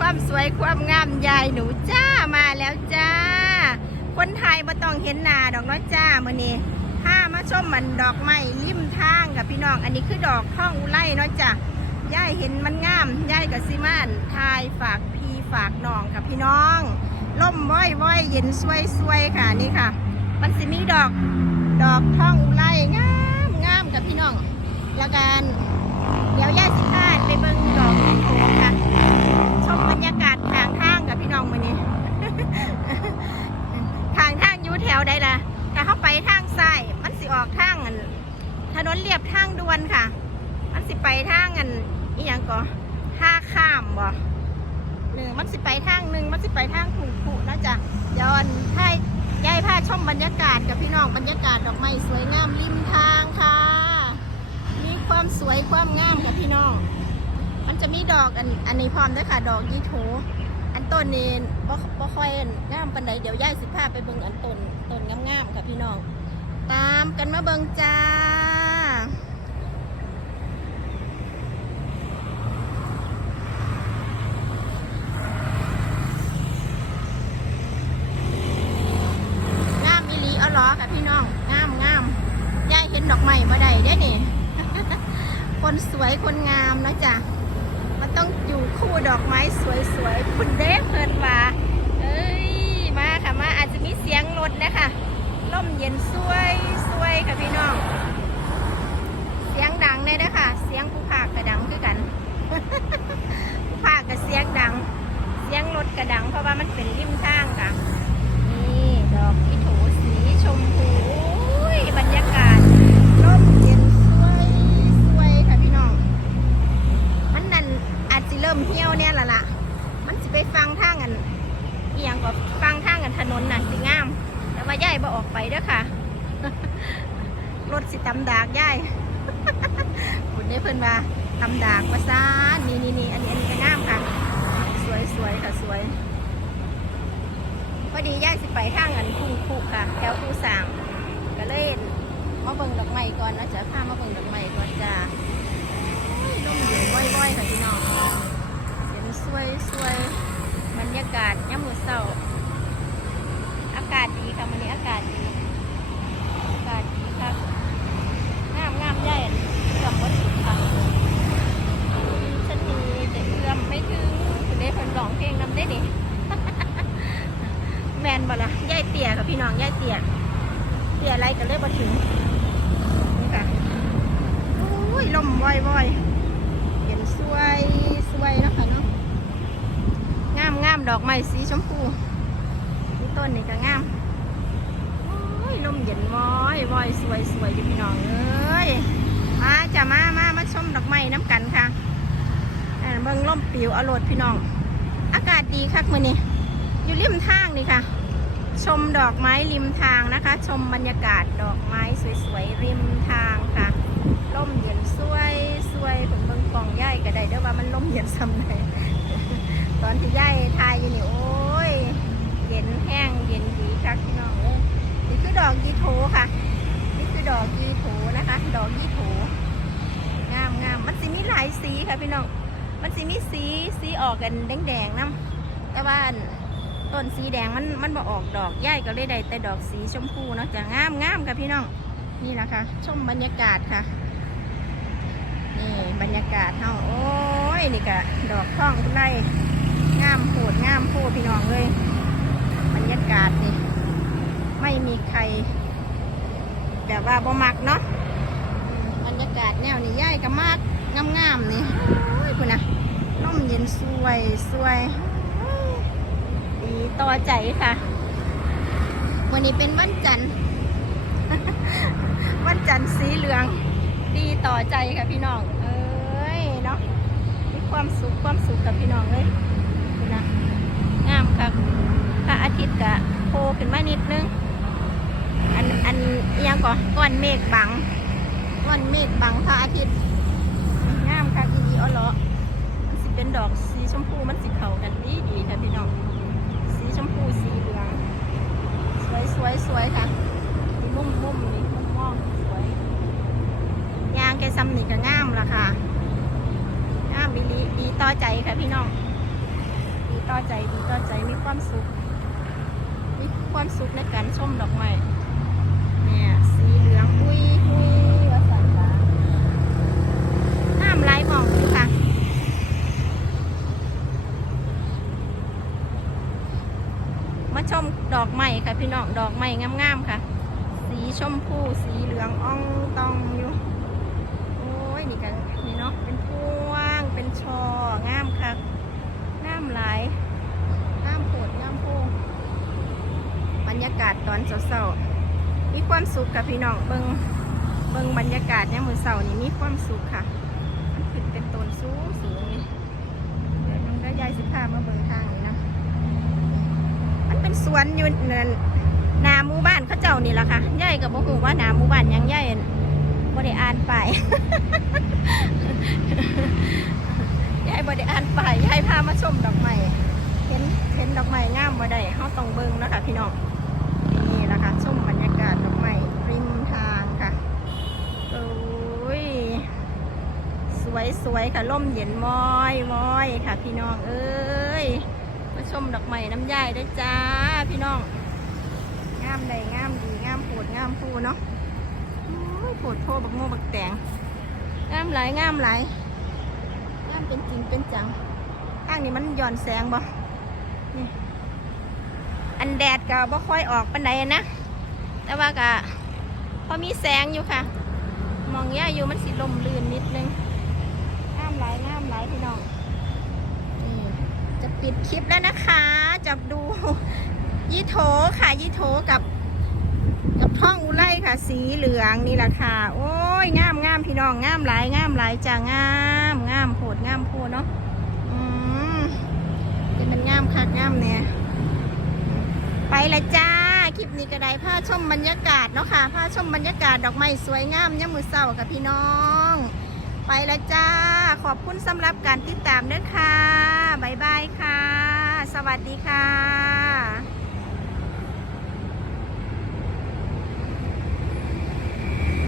ความสวยความงามยายหนูจ้ามาแล้วจ้า คนไทยบ่ต้องเห็นหน้าดอกน้อยจ้ามื้อนี้ถ้ามาชมมันดอกไม้ริมทางกับพี่น้อง อันนี้คือดอกท่องอุไรเนาะจ้ายายเห็นมันงามยายกับซิมานทายฝากพี่ฝากน้องกับพี่น้องล่มว้อยว้อยเย็นสวยสวยค่ะนี่ค่ะ มันสิมีดอกดอกท่องอุไรงามงามกับพี่น้อง แล้วกันเดี๋ยวยายสิพาไปเบิ่งดอกโขงค่ะ บรรยากาศทางทางกับพี่น้องมื้อนี้ ทางทางอยู่แถวใดล่ะถ้าเข้าไปทางซ้ายมันสิออกทางอันถนนเรียบทางด่วนค่ะ มันสิไปทางอันอีหยังก็ท่าข้ามบ่หนึ่งมันสิไปทางหนึ่งมันสิไปทางขุขุนะจ๊ะเดี๋ยวอันให้ยายพาชมบรรยากาศกับพี่น้องบรรยากาศดอกไม้สวยงามริมทางค่ะ มีความสวยความงามกับพี่น้อง มันจะมีดอกอันอันนี้พร้อมด้วยค่ะ ดอกยีโถอันต้นนี้บ่บ่ค่อยงามปันใดเดี๋ยวย่ายสิพาไปเบิ่งอันต้นต้นงามๆค่ะพี่น้อง ตามกันมาเบิ่งจ้างามอีหลีเอาล้อค่ะพี่น้องงามงามยายเห็นดอกไม้มาได้ด้นี่คนสวยคนงามนะจ๊ะ ต้องอยู่คู่ดอกไม้สวยๆคุณเด้เพิ่นว่าเอ้ยมาค่ะมาอาจจะมีเสียงรถนะคะล่มเย็นสวยสวยค่ะพี่น้อง เสียงดังเลยนะคะเสียงผู้ภาคกระดังคือกันผู้ภาคกับเสียงดัง เสียงรถกระดังเพราะว่ามันเป็นริมทางค่ะ นี่ดอกที่โถสีชมพูอุ้ยบรรยากาศร่มเย็นสวยสวยค่ะพี่น้อง มันนั่นอาจจะเริ่มเหี่ยวเนี่ยละล่ะ มันสิไป ฟังทางกันเอียงก็ฟังทางกันถนนน่ะสิงาม แต่ว่าย่ายบ่ออกไปเด้อค่ะ รถสิตำดากย่ายคุณได้เพิ่นว่าตำดากมาซานนี่นี่นี่อันนี้อันนี้ก็งามค่ะ สวยสวยค่ะสวยพอดีย่ายสิไปทางกันคูคูค่ะแถวคู่สามก็เลยมาเบิ่งดอกไม้ก่อนนะจ๊ะพามาเบิ่งดอกไม้ก่อนจ้าลมเย็นว่อยๆค่ะพี่น้องเย็นสวยสวยๆบรรยากาศย่ำมือเศร้า อากาศดีค่ะวันนี้อากาศดี อากาศดีครับงามงามใหญ่เอื้อมวัดสุดค่ะฉันมีแต่เอื้อมไม่ถึงคุณได้คนร้องเพลงนำได้ดิ แมนบ่ละย่ายเตี่ยค่ะ พี่น้องย่ายเตี่ยเตี่ยอะไรก็เลยบ่ถึงนี่ค่ะอุ้ยลมว่อยๆเห็นสวยสวยเนาะคะเนาะงามงามดอกไม้สีชมพูนี่ต้นนี่ก็งามโอ้ยลมเย็นว้อยว้อยสวยสวยอยู่พี่น้องเอ้ยมาจะมามามาชมดอกไม้น้ำกันค่ะอ่าเบิ่งลมปิวอาโรดพี่น้อง อากาศดีคักมือนี่อยู่ริมทางนี่ค่ะ ชมดอกไม้ริมทางนะคะ ชมบรรยากาศดอกไม้สวยๆริมทางค่ะล่มเย็นสวยสวยผมเบิ่งกล่องย่ายก็ได้เด้อว่ามันล่มเย็นซ้ำไหนตอนที่ย่ายทายอยู่นี่โอ้ยเย็นแห้งเย็นดีคักพี่น้องเลยนี่คือดอกยีโถค่ะ นี่คือดอกยีโถนะคะ ดอกยีโถงามงามมันสิมีหลายสีค่ะพี่น้องมันสิมีสีสีออกกันแดงๆน้ำแต่ว่า ต้นสีแดงมันมันบ่ออกดอกย่ายก็เลยได้แต่ดอกสีชมพูเนาะจะงามงามค่ะพี่น้องนี่แหละคะชมบรรยากาศค่ะ นี่บรรยากาศเฮาโอ้ยนี่กะดอกข้องไร่งามโผดงามโพพี่น้องเลยบรรยากาศนี่ไม่มีใคร แบบว่าบ่มักเนาะบรรยากาศแนวนี้ย่ายก็มากงามๆนี่โอ้ยคุณนะร่มเย็นสวยสวยีต่อใจค่ะ วันนี้เป็นวันจันทร์ วันจันทร์สีเหลืองดีต่อใจค่ะพี่น้อง เอ้ยเนาะมีความสุขความสุขกับพี่น้องเลยนะงามครับพระอาทิตย์กะโผล่ขึ้นมานิดนึง อันอันอิหยังก่อนก้อนเมฆบังก้อนเมฆบังพระอาทิตย์งามค่ะอีดีอ๋อเหรอมันสิเป็นดอกสีชมพูมันสิเข้ากันดีดีค่ะพี่น้อง มพูสีเหลืองสวยสวยสวยค่ะมีมุมมุ่มนี่มุ่มม่องสวยยางแกซ้ำนี่ก็งามละค่ะงามบิลีดีต่อใจค่ะพี่น้องดีต่อใจดีต่อใจมีความสุขมีความสุขในการชมดอกไม้เนี่ยสีเหลืองอุ้ยอุ้ยว่าสันจ้าน้ำไหลหมองอยู่ค่ะ มาชมดอกไม้ค่ะพี่น้องดอกไม้งามๆค่ะ สีชมพูสีเหลืองอ่องตองอยู่โอ้ยนี่กันนี่เนาะเป็นพวงเป็นช่องามค่ะงามหลายงามโผดงามโพบรรยากาศตอนเช้าๆมีความสุขค่ะพี่น้องเบิงเบิงบรรยากาศเนี่ยมมือเสาร์นี่มีความสุขค่ะมันขึ้นเป็นต้นสูงสูงนี่เดี๋ยวน้องได้ยายสิพามาเบิงทางนี้นะ มัน เป็นสวนอยู่นั่นนาหมู่บ้านเขาเจ้านี่แหละค่ะย่ายกับบ่ฮู้ว่านาหมู่บ้านยังย่ายบ่ได้อ่านป้ายยายบ่ได้อ่านป้ายยายพามาชมดอกไม้เห็นเห็นดอกไม้งามบ่ได้เฮาต้องเบิ่งนะคะพี่น้องนี่แหละค่ะชมบรรยากาศดอกไม้ริมทางค่ะโอ้ยสวยสวยๆค่ะร่มเย็นมอยมอยค่ะ พี่น้องเอ้ย ชมดอกไม้น้ำยายด้จ้าพี่น้อง งามใดงามดีงามโผดงามพูเนาะโผดโพบักโมบักแตงงามหลายงามหลายงามเป็นจริงเป็นจังข้างนี้มันย่อนแสงบ่นี่อันแดดก็บ่ค่อยออกปันใดนะ แต่ว่าก็พอมีแสงอยู่ค่ะ มองย่าอยู่มันสิลมลื่นนิดนึงามหลายงามหลายพี่น้องนี่ จะ ปิดคลิปแล้วนะคะจะดูยี่โถค่ะยี่โถกับกับท่องอุไลค่ะ สีเหลืองนี่แหละค่ะ โอ้ยงามงามพี่น้องงามหลายงามหลายจ้างามงามโพดงามโพเนาะอืมเป็นมันงามคักงามเนี่ยไปละจ้าคลิปนี้ก็ได้พาชมบรรยากาศเนาะค่ะพาชมบรรยากาศดอกไม้สวยงามยามมือเศร้ากับพี่น้อง ไปล้วจ้าขอบคุณสำหรับการติดตามด้วยค่ะ บายบายค่ะ สวัสดีค่ะ